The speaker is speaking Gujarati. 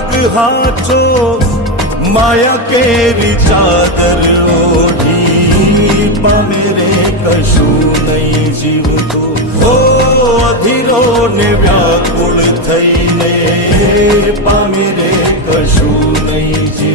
માર્ગ હાચો માયા કેરી ચાદર ઓઢી પામે રે કશું નહીં જીવતો ઓ અધીરો ને વ્યાકુળ થઈને પામે રે કશું નહીં જીવતો.